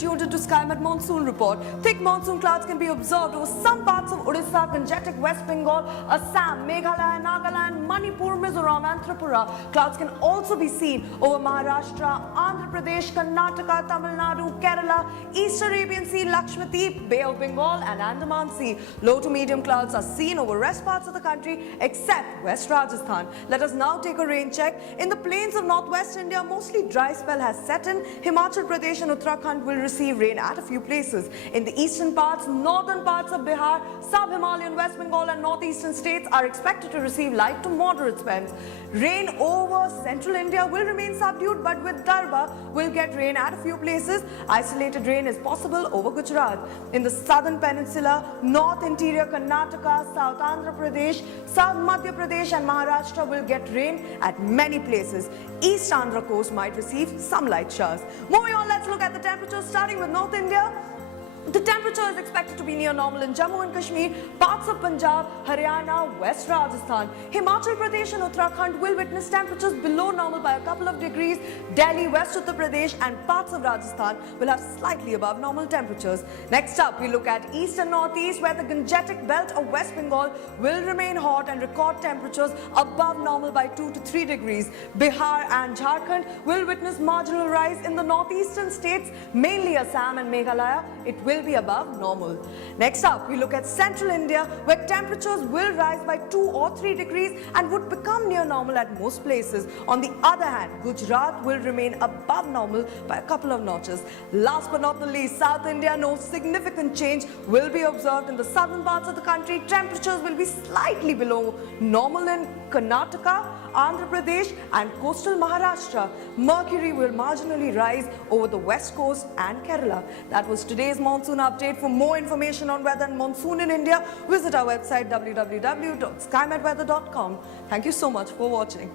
tuned into SkyMet Monsoon Report. Thick monsoon clouds can be observed over some parts of Odisha, congested West Bengal, Assam, Meghalaya, Nagaland, Manipur, Mizoram and Tripura. Clouds can also be seen over Maharashtra, Andhra Pradesh, Karnataka, Tamil Nadu, Kerala, East Arabian Sea, Lakshadweep, Bay of Bengal and Andaman Sea. Low to medium clouds are seen over rest parts of the country except West Rajasthan. Let us now take a rain check. In the plains of northwest India, mostly dry spell has set in. Himachal Pradesh and Uttarakhand will receive rain at a few places. In the eastern parts, northern parts of Bihar, sub-Himalayan West Bengal and northeastern states are expected to receive light to moderate spells. Rain over central India will remain subdued, but with Darba will get rain at a few places. Isolated rain is possible over Gujarat. In the southern peninsula, north interior Karnataka, south Andhra Pradesh, south Madhya Pradesh and Maharashtra will get rain at many places. East Andhra coast might receive some light showers. Moving on, let's look at the temperatures starting with North India. The temperature is expected to be near normal in Jammu and Kashmir, parts of Punjab, Haryana, West Rajasthan. Himachal Pradesh and Uttarakhand will witness temperatures below normal by a couple of degrees. Delhi, West Uttar Pradesh and parts of Rajasthan will have slightly above normal temperatures. Next up, we look at east and northeast, where the Gangetic belt of West Bengal will remain hot and record temperatures above normal by 2 to 3 degrees. Bihar and Jharkhand will witness marginal rise. In the northeastern states, mainly Assam and Meghalaya, it will be above normal. Next up, we look at central India, where temperatures will rise by 2 or 3 degrees and would become near normal at most places. On the other hand, Gujarat will remain above normal by a couple of notches. Last but not the least, South India, no significant change will be observed. In the southern parts of the country, temperatures will be slightly below normal in Karnataka, Andhra Pradesh and coastal Maharashtra. Mercury will marginally rise over the west coast and Kerala. That was today's monsoon update. For more information on weather and monsoon in India, visit our website www.skymetweather.com. Thank you so much for watching.